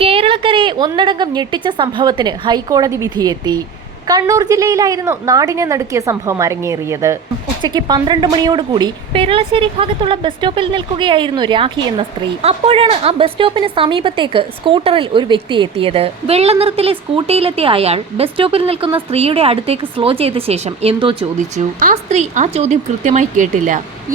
കേരളക്കരയെ ഒന്നടങ്കം ഞെട്ടിച്ച സംഭവത്തിന് ഹൈക്കോടതി വിധിയെത്തി. കണ്ണൂർ ജില്ലയിലായിരുന്നു നാടിനെ നടുക്കിയ സംഭവം അരങ്ങേറിയത്. ഉച്ചയ്ക്ക് 12 മണിയോടുകൂടി പെരളശ്ശേരി ഭാഗത്തുള്ള ബസ് സ്റ്റോപ്പിൽ നിൽക്കുകയായിരുന്നു രാഖി എന്ന സ്ത്രീ. അപ്പോഴാണ് ആ ബസ് സ്റ്റോപ്പിന് സമീപത്തേക്ക് സ്കൂട്ടറിൽ ഒരു വ്യക്തി എത്തിയത്. വെള്ള നിറത്തിലെ സ്കൂട്ടിയിലെത്തിയ അയാൾ ബസ് സ്റ്റോപ്പിൽ നിൽക്കുന്ന സ്ത്രീയുടെ അടുത്തേക്ക് സ്ലോ ചെയ്ത ശേഷം എന്തോ ചോദിച്ചു. ആ സ്ത്രീ ആ ചോദ്യം കൃത്യമായി കേട്ടില്ല.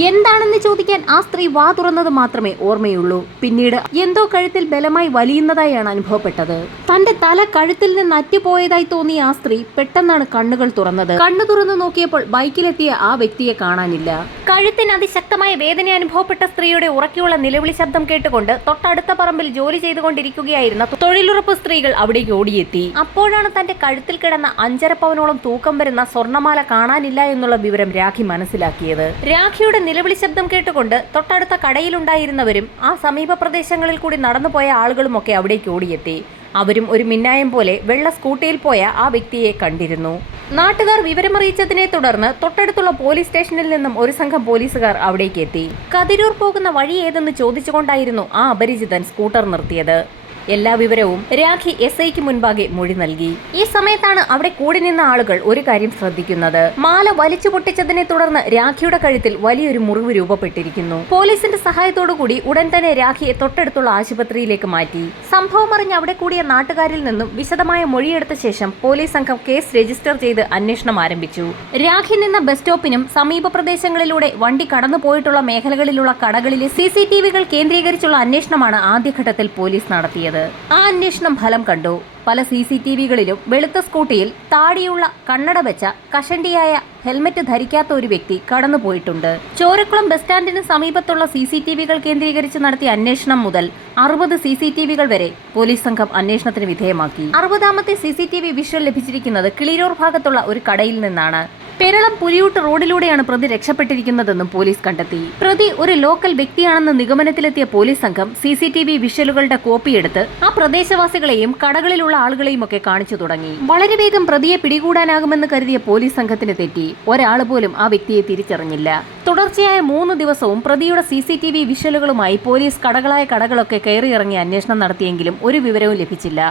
എന്താണെന്ന് ചോദിക്കാൻ ആ സ്ത്രീ വാ തുറന്നത് മാത്രമേ ഓർമ്മയുള്ളൂ. പിന്നീട് എന്തോ കഴുത്തിൽ ബലമായി വലിയുന്നതായാണ് അനുഭവപ്പെട്ടത്. തന്റെ തല കഴുത്തിൽ നിന്ന് അറ്റുപോയതായി തോന്നിയ ആ സ്ത്രീ പെട്ടെന്നാണ് കണ്ണുകൾ തുറന്നത്. കണ്ണു തുറന്നു നോക്കിയപ്പോൾ ബൈക്കിലെത്തിയ ആ വ്യക്തിയെ കാണാനില്ല. കഴുത്തിന് അതിശക്തമായ വേദന അനുഭവപ്പെട്ട സ്ത്രീയുടെ ഉറക്കെയുള്ള നിലവിളി ശബ്ദം കേട്ടുകൊണ്ട് തൊട്ടടുത്ത പറമ്പിൽ ജോലി ചെയ്തുകൊണ്ടിരിക്കുകയായിരുന്ന തൊഴിലുറപ്പ് സ്ത്രീകൾ അവിടേക്ക് ഓടിയെത്തി. അപ്പോഴാണ് തന്റെ കഴുത്തിൽ കിടന്ന 5.5 പവനോളം തൂക്കം വരുന്ന സ്വർണ്ണമാല കാണാനില്ല എന്നുള്ള വിവരം രാഖി മനസ്സിലാക്കിയത്. രാഖിയുടെ നിലവിളി ശബ്ദം കേട്ടുകൊണ്ട് തൊട്ടടുത്ത കടയിലുണ്ടായിരുന്നവരും ആ സമീപ പ്രദേശങ്ങളിൽ കൂടി നടന്നുപോയ ആളുകളുമൊക്കെ അവിടേക്ക് ഓടിയെത്തി. അവരും ഒരു മിന്നായം പോലെ വെള്ള സ്കൂട്ടിയിൽ പോയ ആ വ്യക്തിയെ കണ്ടിരുന്നു. നാട്ടുകാർ വിവരമറിയിച്ചതിനെ തുടർന്ന് തൊട്ടടുത്തുള്ള പോലീസ് സ്റ്റേഷനിൽ നിന്നും ഒരു സംഘം പോലീസുകാർ അവിടേക്ക് എത്തി. കതിരൂർ പോകുന്ന വഴി ഏതെന്ന് ചോദിച്ചുകൊണ്ടായിരുന്നു ആ അപരിചിതൻ സ്കൂട്ടർ നിർത്തിയത്. എല്ലാ വിവരവും രാഖി SIക്ക് മുൻപാകെ മൊഴി നൽകി. ഈ സമയത്താണ് അവിടെ കൂടി നിന്ന ആളുകൾ ഒരു കാര്യം ശ്രദ്ധിക്കുന്നത്. മാല വലിച്ചു പൊട്ടിച്ചതിനെ തുടർന്ന് രാഖിയുടെ കഴുത്തിൽ വലിയൊരു മുറിവ് രൂപപ്പെട്ടിരിക്കുന്നു. പോലീസിന്റെ സഹായത്തോടുകൂടി ഉടൻ തന്നെ രാഖിയെ തൊട്ടടുത്തുള്ള ആശുപത്രിയിലേക്ക് മാറ്റി. സംഭവം അറിഞ്ഞ് അവിടെ കൂടിയ നാട്ടുകാരിൽ നിന്നും വിശദമായ മൊഴിയെടുത്ത ശേഷം പോലീസ് സംഘം കേസ് രജിസ്റ്റർ ചെയ്ത് അന്വേഷണം ആരംഭിച്ചു. രാഖി നിന്ന ബസ് സ്റ്റോപ്പിനും സമീപ പ്രദേശങ്ങളിലൂടെ വണ്ടി കടന്നുപോയിട്ടുള്ള മേഖലകളിലുള്ള കടകളിലെ CCTVകൾ കേന്ദ്രീകരിച്ചുള്ള അന്വേഷണമാണ് ആദ്യഘട്ടത്തിൽ പോലീസ് നടത്തിയത്. ആ അന്വേഷണം ഫലം കണ്ടു. പല CCTVകളിലും വെളുത്ത സ്കൂട്ടിയിൽ താടിയുള്ള കണ്ണട വെച്ച കഷണ്ടിയായ ഹെൽമറ്റ് ധരിക്കാത്ത ഒരു വ്യക്തി കടന്നുപോയിട്ടുണ്ട്. ചോരക്കുളം ബസ് സ്റ്റാൻഡിന് സമീപത്തുള്ള CCTVകൾ കേന്ദ്രീകരിച്ച് നടത്തിയ അന്വേഷണം മുതൽ 60 CCTVകൾ വരെ പോലീസ് സംഘം അന്വേഷണത്തിന് വിധേയമാക്കി. 60ാമത്തെ CCTV വിഷ്വൽ ലഭിച്ചിരിക്കുന്നത് കിളിരൂർ ഭാഗത്തുള്ള ഒരു കടയിൽ നിന്നാണ്. പെരളം പുലിയൂട്ട് റോഡിലൂടെയാണ് പ്രതി രക്ഷപ്പെട്ടിരിക്കുന്നതെന്നും പോലീസ് കണ്ടെത്തി. പ്രതി ഒരു ലോക്കൽ വ്യക്തിയാണെന്ന് നിഗമനത്തിലെത്തിയ പോലീസ് സംഘം CCTV വിഷ്വലുകളുടെ കോപ്പിയെടുത്ത് ആ പ്രദേശവാസികളെയും കടകളിലുള്ള ആളുകളെയും ഒക്കെ കാണിച്ചു തുടങ്ങി. വളരെ വേഗം പ്രതിയെ പിടികൂടാനാകുമെന്ന് കരുതിയ പോലീസ് സംഘത്തിന് തെറ്റി. ഒരാൾ പോലും ആ വ്യക്തിയെ തിരിച്ചറിഞ്ഞില്ല. തുടർച്ചയായ 3 ദിവസവും പ്രതിയുടെ CCTV വിഷ്വലുകളുമായി പോലീസ് കടകളായ കടകളൊക്കെ കയറിയിറങ്ങി അന്വേഷണം നടത്തിയെങ്കിലും ഒരു വിവരവും ലഭിച്ചില്ല.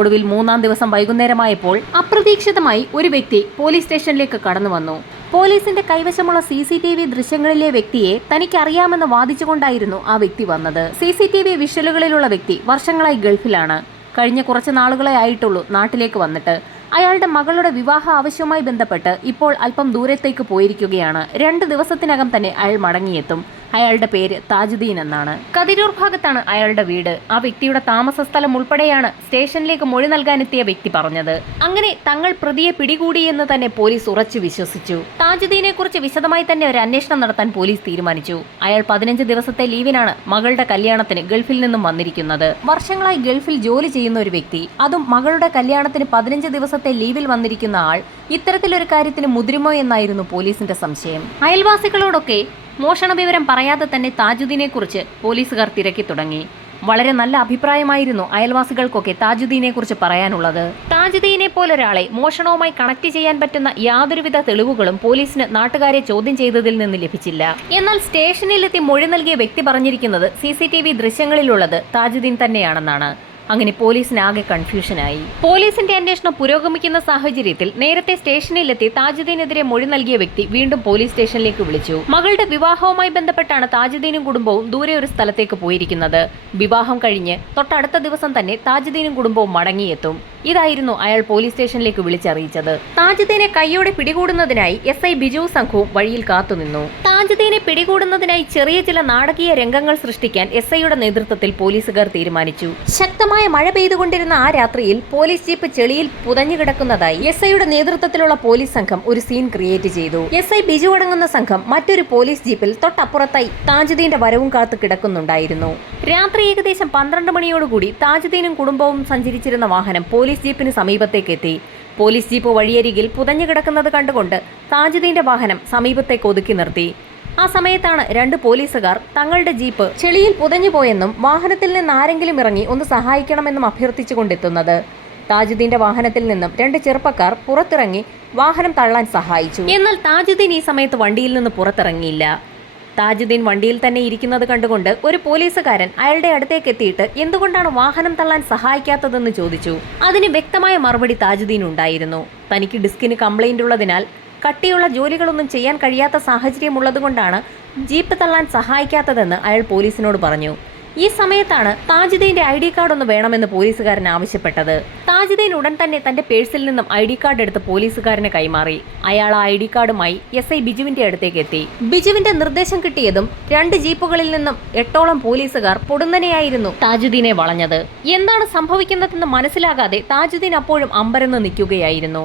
ഒടുവിൽ 3-ാം ദിവസം വൈകുന്നേരമായപ്പോൾ അപ്രതീക്ഷിതമായി ഒരു വ്യക്തി പോലീസ് സ്റ്റേഷനിലേക്ക് കടന്നു വന്നു. പോലീസിന്റെ കൈവശമുള്ള CCTV ദൃശ്യങ്ങളിലെ വ്യക്തിയെ തനിക്കറിയാമെന്ന് വാദിച്ചുകൊണ്ടായിരുന്നു ആ വ്യക്തി വന്നത്. CCTV വിഷ്വലുകളിലുള്ള വ്യക്തി വർഷങ്ങളായി ഗൾഫിലാണ്. കഴിഞ്ഞ കുറച്ച് നാളുകളെ ആയിട്ടുള്ളൂ നാട്ടിലേക്ക് വന്നിട്ട്. അയാളുടെ മകളുടെ വിവാഹ ആവശ്യവുമായി ബന്ധപ്പെട്ട് ഇപ്പോൾ അല്പം ദൂരത്തേക്ക് പോയിരിക്കുകയാണ്. 2 ദിവസത്തിനകം തന്നെ അയാൾ മടങ്ങിയെത്തും. അയാളുടെ പേര് താജുദ്ദീൻ എന്നാണ്. കതിരൂർ ഭാഗത്താണ് അയാളുടെ വീട്. ആ വ്യക്തിയുടെ താമസ സ്ഥലം ഉൾപ്പെടെയാണ് സ്റ്റേഷനിലേക്ക് മൊഴി നൽകാനെത്തിയ വ്യക്തി പറഞ്ഞത്. അങ്ങനെ തങ്ങൾ പ്രതിയെ പിടികൂടിയെന്ന് തന്നെ പോലീസ് ഉറച്ചു വിശ്വസിച്ചു. താജുദ്ദീനെ കുറിച്ച് വിശദമായി തന്നെ ഒരു അന്വേഷണം നടത്താൻ പോലീസ് തീരുമാനിച്ചു. അയാൾ 15 ദിവസത്തെ ലീവിനാണ് മകളുടെ കല്യാണത്തിന് ഗൾഫിൽ നിന്നും വന്നിരിക്കുന്നത്. വർഷങ്ങളായി ഗൾഫിൽ ജോലി ചെയ്യുന്ന ഒരു വ്യക്തി, അതും മകളുടെ കല്യാണത്തിന് 15 ദിവസത്തെ ലീവിൽ വന്നിരിക്കുന്ന ആൾ ഇത്തരത്തിലൊരു കാര്യത്തിന് മുതിരുമോ എന്നായിരുന്നു പോലീസിന്റെ സംശയം. അയൽവാസികളോടൊക്കെ മോഷണ വിവരം പറയാതെ തന്നെ താജുദ്ദീനെ കുറിച്ച് പോലീസുകാർ തിരക്കി തുടങ്ങി. വളരെ നല്ല അഭിപ്രായമായിരുന്നു അയൽവാസികൾക്കൊക്കെ താജുദ്ദീനെ കുറിച്ച് പറയാനുള്ളത്. താജുദ്ദീനെ പോലൊരാളെ മോഷണവുമായി കണക്ട് ചെയ്യാൻ പറ്റുന്ന യാതൊരുവിധ തെളിവുകളും പോലീസിന് നാട്ടുകാരെ ചോദ്യം ചെയ്തതിൽ നിന്ന് ലഭിച്ചില്ല. എന്നാൽ സ്റ്റേഷനിലെത്തി മൊഴി നൽകിയ വ്യക്തി പറഞ്ഞിരിക്കുന്നത് CCTV ദൃശ്യങ്ങളിലുള്ളത് താജുദ്ദീൻ തന്നെയാണെന്നാണ്. അങ്ങനെ പോലീസിനാകെ കൺഫ്യൂഷനായി. പോലീസിന്റെ അന്വേഷണം പുരോഗമിക്കുന്ന സാഹചര്യത്തിൽ നേരത്തെ സ്റ്റേഷനിലെത്തി താജുദ്ദീനെതിരെ മൊഴി നൽകിയ വ്യക്തി വീണ്ടും പോലീസ് സ്റ്റേഷനിലേക്ക് വിളിച്ചു. മകളുടെ വിവാഹവുമായി ബന്ധപ്പെട്ടാണ് താജുദ്ദീനും കുടുംബവും ദൂരെ ഒരു സ്ഥലത്തേക്ക് പോയിരിക്കുന്നത്. വിവാഹം കഴിഞ്ഞ് തൊട്ടടുത്ത ദിവസം തന്നെ താജുദ്ദീനും കുടുംബവും മടങ്ങിയെത്തും. ഇതായിരുന്നു അയാൾ പോലീസ് സ്റ്റേഷനിലേക്ക് വിളിച്ചറിയിച്ചത്. താജുദ്ദീനെ കൈയോടെ പിടികൂടുന്നതിനായി SI ബിജു സംഘവും വഴിയിൽ കാത്തുനിന്നു. താജുദ്ദീനെ പിടികൂടുന്നതിനായി ചെറിയ ചില നാടകീയ രംഗങ്ങൾ സൃഷ്ടിക്കാൻ SIയുടെ നേതൃത്വത്തിൽ പോലീസുകാർ തീരുമാനിച്ചു. ശക്തമായ മഴ പെയ്തുകൊണ്ടിരുന്ന ആ രാത്രിയിൽ പോലീസ് ജീപ്പ് ചെളിയിൽ പുതഞ്ഞു കിടക്കുന്നതായി SIയുടെ നേതൃത്വത്തിലുള്ള പോലീസ് സംഘം ഒരു സീൻ ക്രിയേറ്റ് ചെയ്തു. SI ബിജു അടങ്ങുന്ന സംഘം മറ്റൊരു പോലീസ് ജീപ്പിൽ തൊട്ടപ്പുറത്തായി താജുദ്ദീന്റെ വരവും കാത്തു കിടക്കുന്നുണ്ടായിരുന്നു. രാത്രി ഏകദേശം 12 മണിയോടുകൂടി താജുദ്ദീനും കുടുംബവും സഞ്ചരിച്ചിരുന്ന വാഹനം പോലീസ് ജീപ്പിന് സമീപത്തേക്ക് എത്തി. പോലീസ് ജീപ്പ് വഴിയരികിൽ പുതഞ്ഞു കിടക്കുന്നത് കണ്ടുകൊണ്ട് താജുദ്ദീന്റെ വാഹനം സമീപത്തേക്ക് ഒതുക്കി നിർത്തി. ആ സമയത്താണ് 2 പോലീസുകാർ തങ്ങളുടെ ജീപ്പ് ചെളിയിൽ പുതഞ്ഞുപോയെന്നും വാഹനത്തിൽ നിന്ന് ആരെങ്കിലും ഇറങ്ങി ഒന്ന് സഹായിക്കണമെന്നും അഭ്യർത്ഥിച്ചുകൊണ്ടെത്തുന്നത്. താജുദ്ദീന്റെ വാഹനത്തിൽ നിന്നും 2 ചെറുപ്പക്കാർ പുറത്തിറങ്ങി വാഹനം തള്ളാൻ സഹായിച്ചു. എന്നാൽ താജുദ്ദീൻ ഈ സമയത്ത് വണ്ടിയിൽ നിന്ന് പുറത്തിറങ്ങിയില്ല. താജുദ്ദീൻ വണ്ടിയിൽ തന്നെ ഇരിക്കുന്നത് കണ്ടുകൊണ്ട് ഒരു പോലീസുകാരൻ അയാളുടെ അടുത്തേക്ക് എത്തിയിട്ട് എന്തുകൊണ്ടാണ് വാഹനം തള്ളാൻ സഹായിക്കാത്തതെന്ന് ചോദിച്ചു. അതിന് വ്യക്തമായ മറുപടി താജുദ്ദീൻ ഉണ്ടായിരുന്നു. തനിക്ക് ഡിസ്കിന് കംപ്ലൈന്റ് ഉള്ളതിനാൽ കട്ടിയുള്ള ജോലികളൊന്നും ചെയ്യാൻ കഴിയാത്ത സാഹചര്യമുള്ളതുകൊണ്ടാണ് ജീപ്പ് തള്ളാൻ സഹായിക്കാത്തതെന്ന് അയാൾ പോലീസിനോട് പറഞ്ഞു. ഈ സമയത്താണ് താജുദ്ദീന്റെ ID കാർഡ് ഒന്ന് വേണമെന്ന് പോലീസുകാരൻ ആവശ്യപ്പെട്ടത്. താജുദ്ദീൻ ഉടൻ തന്നെ തന്റെ പേഴ്സിൽ നിന്നും ID കാർഡ് എടുത്ത് പോലീസുകാരന് കൈമാറി. അയാൾ ആ ID കാർഡുമായി SI ബിജുവിന്റെ അടുത്തേക്ക് എത്തി. ബിജുവിന്റെ നിർദ്ദേശം കിട്ടിയതും 2 ജീപ്പുകളിൽ നിന്നും 8ഓളം പോലീസുകാർ പൊടുന്നനെയായിരുന്നു താജുദ്ദീനെ വളഞ്ഞത്. എന്താണ് സംഭവിക്കുന്നതെന്ന് മനസ്സിലാകാതെ താജുദ്ദീൻ അപ്പോഴും അമ്പരന്ന് നിൽക്കുകയായിരുന്നു.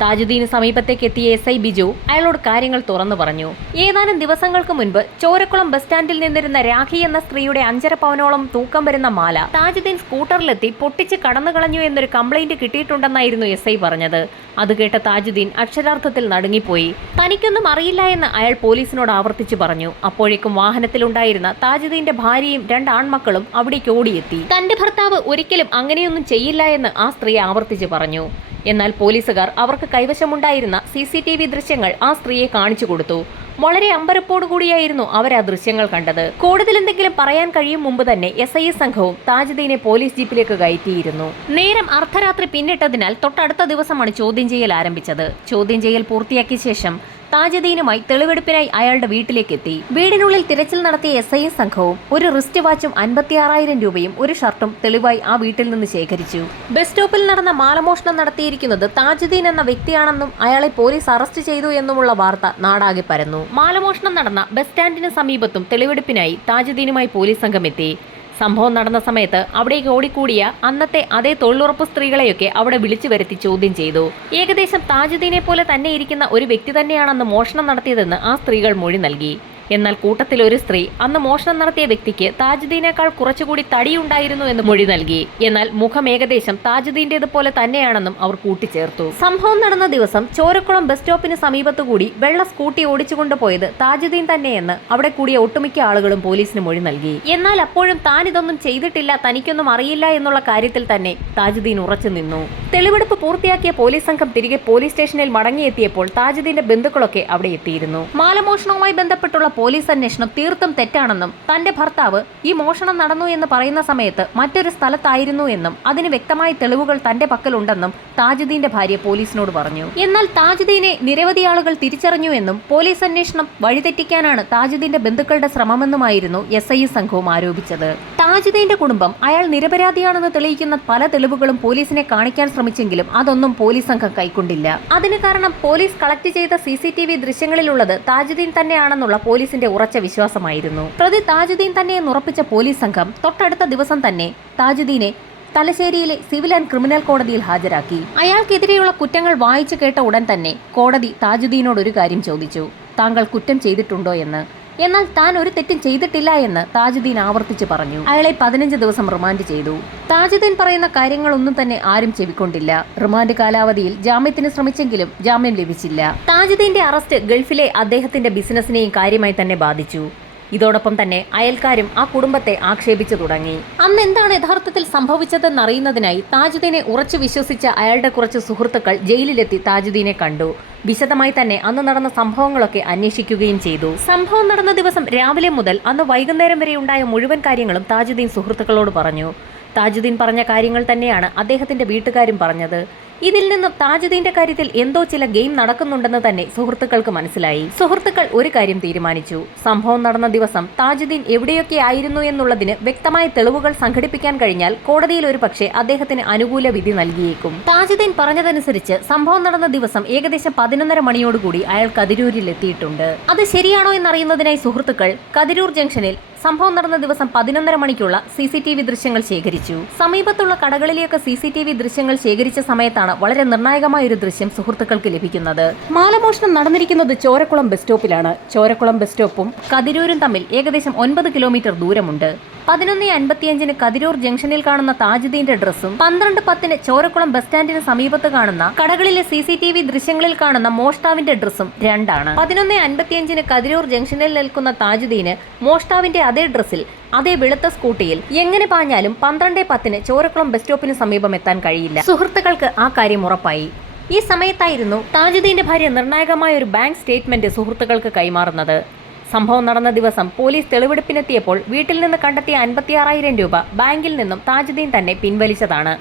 താജുദ്ദീന് സമീപത്തേക്ക് എത്തിയ SI ബിജു അയാളോട് കാര്യങ്ങൾ തുറന്നു പറഞ്ഞു. ഏതാനും ദിവസങ്ങൾക്ക് മുൻപ് ചോരക്കുളം ബസ് സ്റ്റാൻഡിൽ നിന്നിരുന്ന രാഖി എന്ന സ്ത്രീയുടെ 5.5 പവനോളം തൂക്കം വരുന്ന മാല താജുദ്ദീൻ സ്കൂട്ടറിലെത്തി പൊട്ടിച്ച് കടന്നു കളഞ്ഞു എന്നൊരു കംപ്ലൈന്റ് കിട്ടിയിട്ടുണ്ടെന്നായിരുന്നു SI പറഞ്ഞത്. അത് കേട്ട താജുദ്ദീൻ അക്ഷരാർത്ഥത്തിൽ നടുങ്ങിപ്പോയി. തനിക്കൊന്നും അറിയില്ല എന്ന് അയാൾ പോലീസിനോട് ആവർത്തിച്ചു പറഞ്ഞു. അപ്പോഴേക്കും വാഹനത്തിലുണ്ടായിരുന്ന താജുദ്ദീന്റെ ഭാര്യയും 2 ആൺമക്കളും അവിടേക്ക് ഓടിയെത്തി. തന്റെ ഭർത്താവ് ഒരിക്കലും അങ്ങനെയൊന്നും ചെയ്യില്ല എന്ന് ആ സ്ത്രീ ആവർത്തിച്ചു പറഞ്ഞു. എന്നാൽ പോലീസുകാർ അവർക്ക് കൈവശമുണ്ടായിരുന്ന CCTV ദൃശ്യങ്ങൾ ആ സ്ത്രീയെ കാണിച്ചു കൊടുത്തു. വളരെ അമ്പരപ്പോടുകൂടിയായിരുന്നു അവർ ആ ദൃശ്യങ്ങൾ കണ്ടത്. കൂടുതൽ എന്തെങ്കിലും പറയാൻ കഴിയും മുമ്പ് തന്നെ SI സംഘവും താജുദ്ദീനെ പോലീസ് ജീപ്പിലേക്ക് കയറ്റിയിരുന്നു. നേരം അർദ്ധരാത്രി പിന്നിട്ടതിനാൽ തൊട്ടടുത്ത ദിവസമാണ് ചോദ്യം ചെയ്യൽ ആരംഭിച്ചത്. ചോദ്യം ചെയ്യൽ പൂർത്തിയാക്കിയ ശേഷം താജുദ്ദീനുമായി തെളിവെടുപ്പിനായി അയാളുടെ വീട്ടിലേക്ക് എത്തി. വീടിനുള്ളിൽ തിരച്ചിൽ നടത്തിയ SI സംഘവും ഒരു റിസ്റ്റ് വാച്ചും 56,000 രൂപയും ഒരു ഷർട്ടും തെളിവായി ആ വീട്ടിൽ നിന്ന് ശേഖരിച്ചു. ബസ് സ്റ്റോപ്പിൽ നടന്ന മാലമോഷണം നടത്തിയിരിക്കുന്നത് താജുദ്ദീൻ എന്ന വ്യക്തിയാണെന്നും അയാളെ പോലീസ് അറസ്റ്റ് ചെയ്തു എന്നുമുള്ള വാർത്ത നാടാകെ പരന്നു. മാലമോഷണം നടന്ന ബസ് സ്റ്റാൻഡിന് സമീപത്തും തെളിവെടുപ്പിനായി താജുദ്ദീനുമായി പോലീസ് സംഘം എത്തി. സംഭവം നടന്ന സമയത്ത് അവിടേക്ക് ഓടിക്കൂടിയ അന്നത്തെ അതേ തൊഴിലുറപ്പ് സ്ത്രീകളെയൊക്കെ അവിടെ വിളിച്ചു വരുത്തി ചോദ്യം ചെയ്തു. ഏകദേശം താജുദ്ദീനെ പോലെ തന്നെ ഇരിക്കുന്ന ഒരു വ്യക്തി തന്നെയാണെന്ന് മോഷണം നടത്തിയതെന്ന് ആ സ്ത്രീകൾ മൊഴി നൽകി. എന്നാൽ കൂട്ടത്തിൽ ഒരു സ്ത്രീ അന്ന് മോഷണം നടത്തിയ വ്യക്തിക്ക് താജുദ്ദീനേക്കാൾ കുറച്ചുകൂടി തടിയുണ്ടായിരുന്നു എന്ന് മൊഴി നൽകി. എന്നാൽ മുഖം ഏകദേശം താജുദ്ദീന്റേതുപോലെ തന്നെയാണെന്നും അവർ കൂട്ടിച്ചേർത്തു. സംഭവം നടന്ന ദിവസം ചോരക്കുളം ബസ് സ്റ്റോപ്പിന് സമീപത്തുകൂടി വെള്ള സ്കൂട്ടി ഓടിച്ചുകൊണ്ടുപോയത് താജുദ്ദീൻ തന്നെയെന്ന് അവിടെ കൂടിയ ഒട്ടുമിക്ക ആളുകളും പോലീസിന് മൊഴി നൽകി. എന്നാൽ അപ്പോഴും താൻ ഇതൊന്നും ചെയ്തിട്ടില്ല, തനിക്കൊന്നും അറിയില്ല എന്നുള്ള കാര്യത്തിൽ തന്നെ താജുദ്ദീൻ ഉറച്ചു നിന്നു. തെളിവെടുപ്പ് പൂർത്തിയാക്കിയ പോലീസ് സംഘം തിരികെ പോലീസ് സ്റ്റേഷനിൽ മടങ്ങിയെത്തിയപ്പോൾ താജുദ്ദീന്റെ ബന്ധുക്കളൊക്കെ അവിടെ എത്തിയിരുന്നു. മാലമോഷണവുമായി ബന്ധപ്പെട്ടുള്ള പോലീസ് അന്വേഷണം തീർത്തും തെറ്റാണെന്നും തന്റെ ഭർത്താവ് ഈ മോഷണം നടന്നു എന്ന് പറയുന്ന സമയത്ത് മറ്റൊരു സ്ഥലത്തായിരുന്നു എന്നും അതിന് വ്യക്തമായ തെളിവുകൾ തന്റെ പക്കലുണ്ടെന്നും താജുദ്ദീന്റെ ഭാര്യ പോലീസിനോട് പറഞ്ഞു. എന്നാൽ താജുദ്ദീനെ നിരവധി ആളുകൾ തിരിച്ചറിഞ്ഞു എന്നും പോലീസ് അന്വേഷണം വഴിതെറ്റിക്കാനാണ് താജുദ്ദീന്റെ ബന്ധുക്കളുടെ ശ്രമമെന്നുമായിരുന്നു SI സംഘവും ആരോപിച്ചത്. താജുദ്ദീന്റെ കുടുംബം അയാൾ നിരപരാധിയാണെന്ന് തെളിയിക്കുന്ന പല തെളിവുകളും പോലീസിനെ കാണിക്കാൻ ശ്രമിച്ചെങ്കിലും അതൊന്നും പോലീസ് സംഘം കൈക്കൊണ്ടില്ല. അതിന് കാരണം പോലീസ് കളക്ട് ചെയ്ത CCTV ദൃശ്യങ്ങളിലുള്ളത് താജുദ്ദീൻ തന്നെയാണെന്നുള്ള പോലീസിന്റെ ഉറച്ച വിശ്വാസമായിരുന്നു. പ്രതി താജുദ്ദീൻ തന്നെയെന്ന് ഉറപ്പിച്ച പോലീസ് സംഘം തൊട്ടടുത്ത ദിവസം തന്നെ താജുദ്ദീനെ തലശ്ശേരിയിലെ സിവിൽ ആൻഡ് ക്രിമിനൽ കോടതിയിൽ ഹാജരാക്കി. അയാൾക്കെതിരെയുള്ള കുറ്റങ്ങൾ വായിച്ചു കേട്ട ഉടൻ തന്നെ കോടതി താജുദ്ദീനോട് ഒരു കാര്യം ചോദിച്ചു: താങ്കൾ കുറ്റം ചെയ്തിട്ടുണ്ടോ എന്ന്. എന്നാൽ താൻ ഒരു തെറ്റും ചെയ്തിട്ടില്ല എന്ന് താജുദ്ദീൻ ആവർത്തിച്ചു പറഞ്ഞു. അയാളെ 15 ദിവസം റിമാൻഡ് ചെയ്തു. താജുദ്ദീൻ പറയുന്ന കാര്യങ്ങളൊന്നും തന്നെ ആരും ചെവിക്കൊണ്ടില്ല. റിമാൻഡ് കാലാവധിയിൽ ജാമ്യത്തിന് ശ്രമിച്ചെങ്കിലും ജാമ്യം ലഭിച്ചില്ല. താജുദ്ദീന്റെ അറസ്റ്റ് ഗൾഫിലെ അദ്ദേഹത്തിന്റെ ബിസിനസിനെയും കാര്യമായി തന്നെ ബാധിച്ചു. ഇതോടൊപ്പം തന്നെ അയൽക്കാരും ആ കുടുംബത്തെ ആക്ഷേപിച്ചു തുടങ്ങി. അന്ന് എന്താണ് യഥാർത്ഥത്തിൽ സംഭവിച്ചതെന്നറിയുന്നതിനായി താജുദ്ദീനെ ഉറച്ചു വിശ്വസിച്ച അയാളുടെ കുറച്ച് സുഹൃത്തുക്കൾ ജയിലിലെത്തി താജുദ്ദീനെ കണ്ടു. വിശദമായി തന്നെ അന്ന് നടന്ന സംഭവങ്ങളൊക്കെ അന്വേഷിക്കുകയും ചെയ്തു. സംഭവം നടന്ന ദിവസം രാവിലെ മുതൽ അന്ന് വൈകുന്നേരം വരെ ഉണ്ടായ മുഴുവൻ കാര്യങ്ങളും താജുദ്ദീൻ സുഹൃത്തുക്കളോട് പറഞ്ഞു. താജുദ്ദീൻ പറഞ്ഞ കാര്യങ്ങൾ തന്നെയാണ് അദ്ദേഹത്തിന്റെ വീട്ടുകാരും പറഞ്ഞത്. ഇതിൽ നിന്നും താജുദ്ദീന്റെ കാര്യത്തിൽ എന്തോ ചില ഗെയിം നടക്കുന്നുണ്ടെന്ന് തന്നെ സുഹൃത്തുക്കൾക്ക് മനസ്സിലായി. സുഹൃത്തുക്കൾ ഒരു കാര്യം തീരുമാനിച്ചു: സംഭവം നടന്ന ദിവസം താജുദ്ദീൻ എവിടെയൊക്കെ ആയിരുന്നു എന്നുള്ളതിന് വ്യക്തമായ തെളിവുകൾ സംഘടിപ്പിക്കാൻ കഴിഞ്ഞാൽ കോടതിയിൽ ഒരു പക്ഷേ അദ്ദേഹത്തിന് അനുകൂല വിധി നൽകിയേക്കും. താജുദ്ദീൻ പറഞ്ഞതനുസരിച്ച് സംഭവം നടന്ന ദിവസം ഏകദേശം 11:30 മണിയോടുകൂടി അയാൾ കതിരൂരിൽ എത്തിയിട്ടുണ്ട്. അത് ശരിയാണോ എന്നറിയുന്നതിനായി സുഹൃത്തുക്കൾ കതിരൂർ ജംഗ്ഷനിൽ സംഭവം നടന്ന ദിവസം 11:30 മണിക്കുള്ള CCTV ദൃശ്യങ്ങൾ ശേഖരിച്ചു. സമീപത്തുള്ള കടകളിലേക്ക് CCTV ദൃശ്യങ്ങൾ ശേഖരിച്ച സമയത്താണ് വളരെ നിർണായകമായ ഒരു ദൃശ്യം സുഹൃത്തുക്കൾക്ക് ലഭിക്കുന്നത്. മാലമോഷണം നടന്നിരിക്കുന്നത് ചോരക്കുളം ബസ് സ്റ്റോപ്പിലാണ്. ചോരക്കുളം ബസ് സ്റ്റോപ്പും കതിരൂരും തമ്മിൽ ഏകദേശം 9 കിലോമീറ്റർ ദൂരമുണ്ട്. 11:55 കതിരൂർ ജംഗ്ഷനിൽ കാണുന്ന താജുദ്ദീന്റെ ഡ്രസ്സും 12:10 ചോരക്കുളം ബസ് സ്റ്റാൻഡിന് സമീപത്ത് കാണുന്ന കടകളിലെ CCTV ദൃശ്യങ്ങളിൽ കാണുന്ന മോഷ്ടാവിന്റെ ഡ്രസ്സും രണ്ടാണ്. 11:55 കതിരൂർ ജംഗ്ഷനിൽ നിൽക്കുന്ന താജുദ്ദീന് മോഷ്ടാവിന്റെ അതേ ഡ്രസ്സിൽ അതേ വെളുത്ത സ്കൂട്ടിയിൽ എങ്ങനെ പാഞ്ഞാലും 12:10 ചോരക്കുളം ബസ് സ്റ്റോപ്പിന് സമീപം എത്താൻ കഴിയില്ല. സുഹൃത്തുക്കൾക്ക് ആ കാര്യം ഉറപ്പായി. ഈ സമയത്തായിരുന്നു താജുദ്ദീന്റെ ഭാര്യ നിർണായകമായ ഒരു ബാങ്ക് സ്റ്റേറ്റ്മെന്റ് സുഹൃത്തുക്കൾക്ക് കൈമാറുന്നത്. സംഭവം നടന്ന ദിവസം പോലീസ് തെളിവെടുപ്പിനെത്തിയപ്പോൾ വീട്ടിൽ നിന്ന് കണ്ടെത്തിയ 56,000 രൂപ ബാങ്കിൽ നിന്നും താജുദ്ദീൻ തന്നെ പിൻവലിച്ചതാണ്.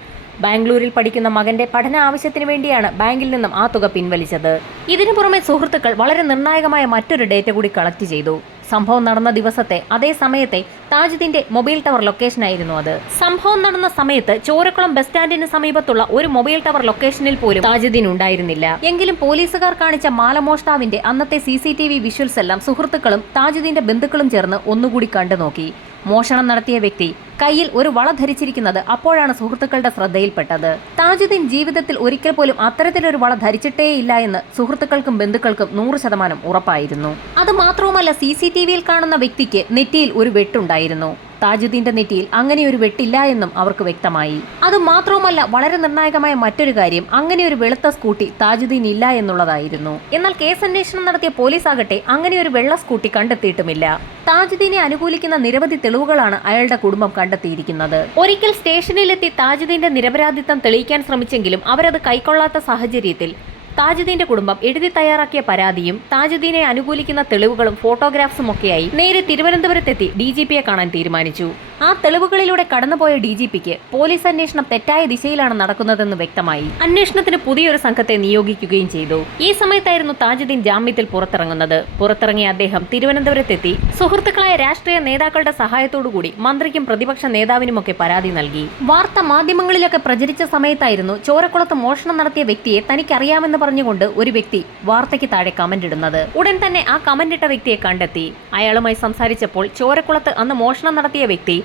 ബാംഗ്ലൂരിൽ പഠിക്കുന്ന മകന്റെ പഠന ആവശ്യത്തിന് വേണ്ടിയാണ് ബാങ്കിൽ നിന്നും ആ തുക പിൻവലിച്ചത്. ഇതിനു പുറമെ സുഹൃത്തുക്കൾ വളരെ നിർണായകമായ മറ്റൊരു ഡേറ്റ കൂടി കളക്ട് ചെയ്തു. സംഭവം നടന്ന ദിവസത്തെ അതേ സമയത്തെ താജുദ്ദീന്റെ മൊബൈൽ ടവർ ലൊക്കേഷനായിരുന്നു അത്. സംഭവം നടന്ന സമയത്ത് ചോരക്കുളം ബസ് സ്റ്റാൻഡിന് സമീപത്തുള്ള ഒരു മൊബൈൽ ടവർ ലൊക്കേഷനിൽ പോലും താജുദ്ദീൻ ഉണ്ടായിരുന്നില്ല. എങ്കിലും പോലീസുകാർ കാണിച്ച മാലമോഷ്ടാവിന്റെ അന്നത്തെ CCTV വിഷ്വൽസ് എല്ലാം സുഹൃത്തുക്കളും താജുദ്ദീന്റെ ബന്ധുക്കളും ചേർന്ന് ഒന്നുകൂടി കണ്ടുനോക്കി. മോഷണം നടത്തിയ വ്യക്തി കയ്യിൽ ഒരു വള ധരിച്ചിരിക്കുന്നത് അപ്പോഴാണ് സുഹൃത്തുക്കളുടെ ശ്രദ്ധയിൽപ്പെട്ടത്. താജുദ്ദീൻ ജീവിതത്തിൽ ഒരിക്കൽ പോലും അത്തരത്തിലൊരു വള ധരിച്ചിട്ടേയില്ല എന്ന് സുഹൃത്തുക്കൾക്കും ബന്ധുക്കൾക്കും 100% ഉറപ്പായിരുന്നു. അതുമാത്രവുമല്ല, CCTVയിൽ കാണുന്ന വ്യക്തിക്ക് നെറ്റിയിൽ ഒരു വെട്ടുണ്ടായിരുന്നു. താജുദ്ദീന്റെ നെറ്റിയിൽ അങ്ങനെ ഒരു വെട്ടില്ല എന്നും അവർക്ക് വ്യക്തമായി. അതുമാത്രവുമല്ല, വളരെ നിർണായകമായ മറ്റൊരു കാര്യം, അങ്ങനെ ഒരു വെളുത്ത സ്കൂട്ടി താജുദ്ദീൻ ഇല്ല എന്നുള്ളതായിരുന്നു. എന്നാൽ കേസ് അന്വേഷണം നടത്തിയ പോലീസ് ആകട്ടെ അങ്ങനെ ഒരു വെള്ള സ്കൂട്ടി കണ്ടെത്തിയിട്ടുമില്ല. താജുദ്ദീനെ അനുകൂലിക്കുന്ന നിരവധി തെളിവുകളാണ് അയാളുടെ കുടുംബം കണ്ടെത്തിയിരിക്കുന്നത്. ഒരിക്കൽ സ്റ്റേഷനിലെത്തി താജുദ്ദീന്റെ നിരപരാധിത്വം തെളിയിക്കാൻ ശ്രമിച്ചെങ്കിലും അവരത് കൈക്കൊള്ളാത്ത സാഹചര്യത്തിൽ താജുദ്ദീന്റെ കുടുംബം എഴുതി തയ്യാറാക്കിയ പരാതിയും താജുദ്ദീനെ അനുകൂലിക്കുന്ന തെളിവുകളും ഫോട്ടോഗ്രാഫ്സും ഒക്കെയായി നേരെ തിരുവനന്തപുരത്തെത്തി DGPയെ കാണാൻ തീരുമാനിച്ചു. ആ തെളിവുകളിലൂടെ കടന്നുപോയ DGPക്ക് പോലീസ് അന്വേഷണം തെറ്റായ ദിശയിലാണ് നടക്കുന്നതെന്ന് വ്യക്തമായി. അന്വേഷണത്തിന് പുതിയൊരു സംഘത്തെ നിയോഗിക്കുകയും ചെയ്തു. ഈ സമയത്തായിരുന്നു താജുദ്ദീൻ ജാമ്യത്തിൽ പുറത്തിറങ്ങുന്നത്. പുറത്തിറങ്ങിയ അദ്ദേഹം തിരുവനന്തപുരത്തെത്തി സുഹൃത്തുക്കളായ രാഷ്ട്രീയ നേതാക്കളുടെ സഹായത്തോടുകൂടി മന്ത്രിക്കും പ്രതിപക്ഷ നേതാവിനുമൊക്കെ പരാതി നൽകി. വാർത്താ മാധ്യമങ്ങളിലൊക്കെ പ്രചരിച്ച സമയത്തായിരുന്നു ചോരക്കുളത്ത് മോഷണം നടത്തിയ വ്യക്തിയെ തനിക്കറിയാമെന്ന് പറഞ്ഞുകൊണ്ട് ഒരു വ്യക്തി വാർത്തയ്ക്ക് താഴെ കമന്റ് ഇടുന്നത്. ഉടൻ തന്നെ ആ കമന്റ് ഇട്ട വ്യക്തിയെ കണ്ടെത്തി. അയാളുമായി സംസാരിച്ചപ്പോൾ ചോരക്കുളത്ത് അന്ന് മോഷണം നടത്തിയ വ്യക്തി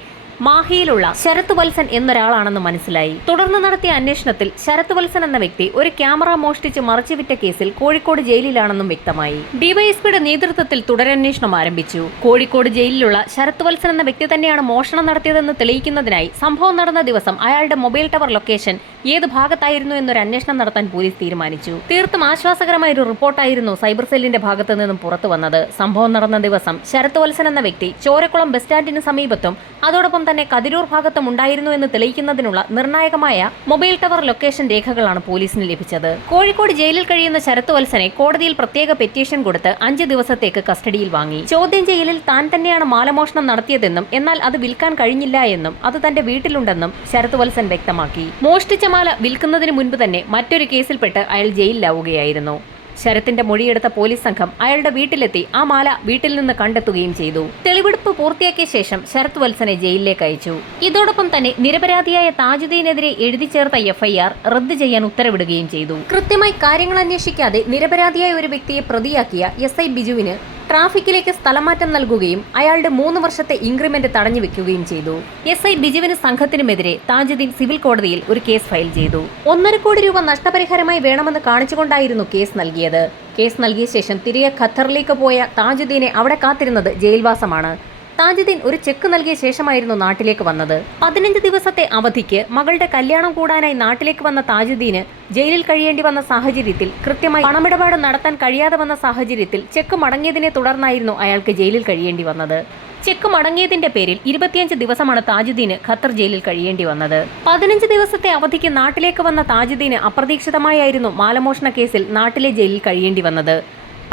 മാഹിയിലുള്ള ശരത് വത്സൻ എന്നൊരാളാണെന്ന് മനസ്സിലായി. തുടർന്ന് നടത്തിയ അന്വേഷണത്തിൽ ശരത് വത്സൻ എന്ന വ്യക്തി ഒരു ക്യാമറ മോഷ്ടിച്ച് മറച്ചുവിറ്റ കേസിൽ കോഴിക്കോട് ജയിലിലാണെന്നും വ്യക്തമായി. ഡിവൈഎസ്പിയുടെ നേതൃത്വത്തിൽ തുടരന്വേഷണം ആരംഭിച്ചു. കോഴിക്കോട് ജയിലിലുള്ള ശരത് വത്സൻ എന്ന വ്യക്തി തന്നെയാണ് മോഷണം നടത്തിയതെന്ന് തെളിയിക്കുന്നതിനായി സംഭവം നടന്ന ദിവസം അയാളുടെ മൊബൈൽ ടവർ ലൊക്കേഷൻ ഏത് ഭാഗത്തായിരുന്നു എന്നൊരു അന്വേഷണം നടത്താൻ പോലീസ് തീരുമാനിച്ചു. തീർത്തും ആശ്വാസകരമായ ഒരു റിപ്പോർട്ടായിരുന്നു സൈബർ സെല്ലിന്റെ ഭാഗത്തു നിന്നും പുറത്തു വന്നത്. സംഭവം നടന്ന ദിവസം ശരത് വത്സൻ എന്ന വ്യക്തി ചോരക്കുളം ബസ് സ്റ്റാൻഡിന് സമീപത്തും അതോടൊപ്പം തന്നെ കതിരൂർ ഭാഗത്തും ഉണ്ടായിരുന്നു എന്ന് തെളിയിക്കുന്നതിനുള്ള നിർണായകമായ മൊബൈൽ ടവർ ലൊക്കേഷൻ രേഖകളാണ് പോലീസിന് ലഭിച്ചത്. കോഴിക്കോട് ജയിലിൽ കഴിയുന്ന ശരത് വത്സനെ കോടതിയിൽ പ്രത്യേക പെറ്റീഷൻ കൊടുത്ത് 5 ദിവസത്തേക്ക് കസ്റ്റഡിയിൽ വാങ്ങി. ചോദ്യം ചെയ്യലിൽ താൻ തന്നെയാണ് മാലമോഷണം നടത്തിയതെന്നും എന്നാൽ അത് വിൽക്കാൻ കഴിഞ്ഞില്ല എന്നും അത് തന്റെ വീട്ടിലുണ്ടെന്നും ശരത് വത്സൻ വ്യക്തമാക്കി. മോഷ്ടിച്ച മാല വിൽക്കുന്നതിന് മുൻപ് തന്നെ മറ്റൊരു കേസിൽപ്പെട്ട് അയാൾ ജയിലിലാവുകയായിരുന്നു. ശരത്തിന്റെ മൊഴിയെടുത്ത പോലീസ് സംഘം അയാളുടെ വീട്ടിലെത്തി ആ മാല വീട്ടിൽ നിന്ന് കണ്ടെത്തുകയും ചെയ്തു. തെളിവെടുപ്പ് പൂർത്തിയാക്കിയ ശേഷം ശരത് വത്സനെ ജയിലിലേക്ക് അയച്ചു. ഇതോടൊപ്പം തന്നെ നിരപരാധിയായ താജുദ്ദീനെതിരെ എഴുതി ചേർത്ത FIR റദ്ദ് ചെയ്യാൻ ഉത്തരവിടുകയും ചെയ്തു. കൃത്യമായി കാര്യങ്ങൾ അന്വേഷിക്കാതെ നിരപരാധിയായ ഒരു വ്യക്തിയെ പ്രതിയാക്കിയ SI ബിജുവിന് ട്രാഫിക്കിലേക്ക് സ്ഥലമാറ്റം നൽകുകയും അയാളുടെ 3 വർഷത്തെ ഇൻക്രിമെന്റ് തടഞ്ഞു വെക്കുകയും ചെയ്തു. SI ബിജുവിന് സംഘത്തിനുമെതിരെ താജുദ്ദീൻ സിവിൽ കോടതിയിൽ ഒരു കേസ് ഫയൽ ചെയ്തു. 1.5 കോടി രൂപ നഷ്ടപരിഹാരമായി വേണമെന്ന് കാണിച്ചുകൊണ്ടായിരുന്നു കേസ് നൽകിയത്. കേസ് നൽകിയ ശേഷം തിരികെ ഖത്തറിലേക്ക് പോയ താജുദ്ദീനെ അവിടെ കാത്തിരുന്നത് ജയിൽവാസമാണ്. താജുദ്ദീൻ ഒരു ചെക്ക് നൽകിയ ശേഷമായിരുന്നു നാട്ടിലേക്ക് വന്നത്. 15 ദിവസത്തെ അവധിക്ക് മകളുടെ കല്യാണം കൂടാനായി നാട്ടിലേക്ക് വന്ന താജുദ്ദീന് ജയിലിൽ കഴിയേണ്ടി വന്ന സാഹചര്യത്തിൽ കൃത്യമായി പണമിടപാട് നടത്താൻ കഴിയാതെ വന്ന സാഹചര്യത്തിൽ ചെക്ക് മടങ്ങിയതിനെ തുടർന്നായിരുന്നു അയാൾക്ക് ജയിലിൽ കഴിയേണ്ടി വന്നത്. ചെക്ക് മടങ്ങിയതിന്റെ പേരിൽ 25 ദിവസമാണ് താജുദ്ദീന് ഖത്തർ ജയിലിൽ കഴിയേണ്ടി വന്നത്. 15 ദിവസത്തെ അവധിക്ക് നാട്ടിലേക്ക് വന്ന താജുദ്ദീന് അപ്രതീക്ഷിതമായിരുന്നു മാലമോഷണ കേസിൽ നാട്ടിലെ ജയിലിൽ കഴിയേണ്ടി വന്നത്.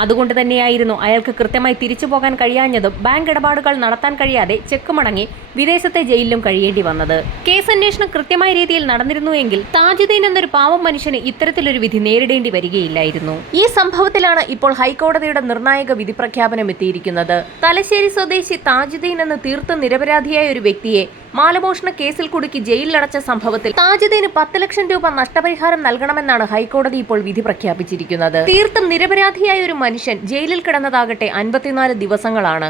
അതുകൊണ്ട് തന്നെയായിരുന്നു അയാൾക്ക് കൃത്യമായി തിരിച്ചു പോകാൻ കഴിയാഞ്ഞതും ബാങ്ക് ഇടപാടുകൾ നടത്താൻ കഴിയാതെ ചെക്ക് മടങ്ങി വിദേശത്തെ ജയിലിലും കഴിയേണ്ടി വന്നത്. കേസ് അന്വേഷണം കൃത്യമായ രീതിയിൽ നടന്നിരുന്നുവെങ്കിൽ താജുദ്ദീൻ എന്നൊരു പാവം മനുഷ്യന് ഇത്തരത്തിലൊരു വിധി നേരിടേണ്ടി വരികയില്ലായിരുന്നു. ഈ സംഭവത്തിലാണ് ഇപ്പോൾ ഹൈക്കോടതിയുടെ നിർണായക വിധി പ്രഖ്യാപനം എത്തിയിരിക്കുന്നത്. തലശ്ശേരി സ്വദേശി താജുദ്ദീൻ എന്ന തീർത്തും നിരപരാധിയായ ഒരു വ്യക്തിയെ മാലമോഷണ കേസിൽ കുടുക്കി ജയിലിലടച്ച സംഭവത്തിൽ താജുദ്ദീന് 10 ലക്ഷം രൂപ നഷ്ടപരിഹാരം നൽകണമെന്നാണ് ഹൈക്കോടതി ഇപ്പോൾ വിധി പ്രഖ്യാപിച്ചിരിക്കുന്നത്. തീർത്തും നിരപരാധിയായ ഒരു മനുഷ്യൻ ജയിലിൽ കിടന്നതാകട്ടെ 54 ദിവസങ്ങളാണ്.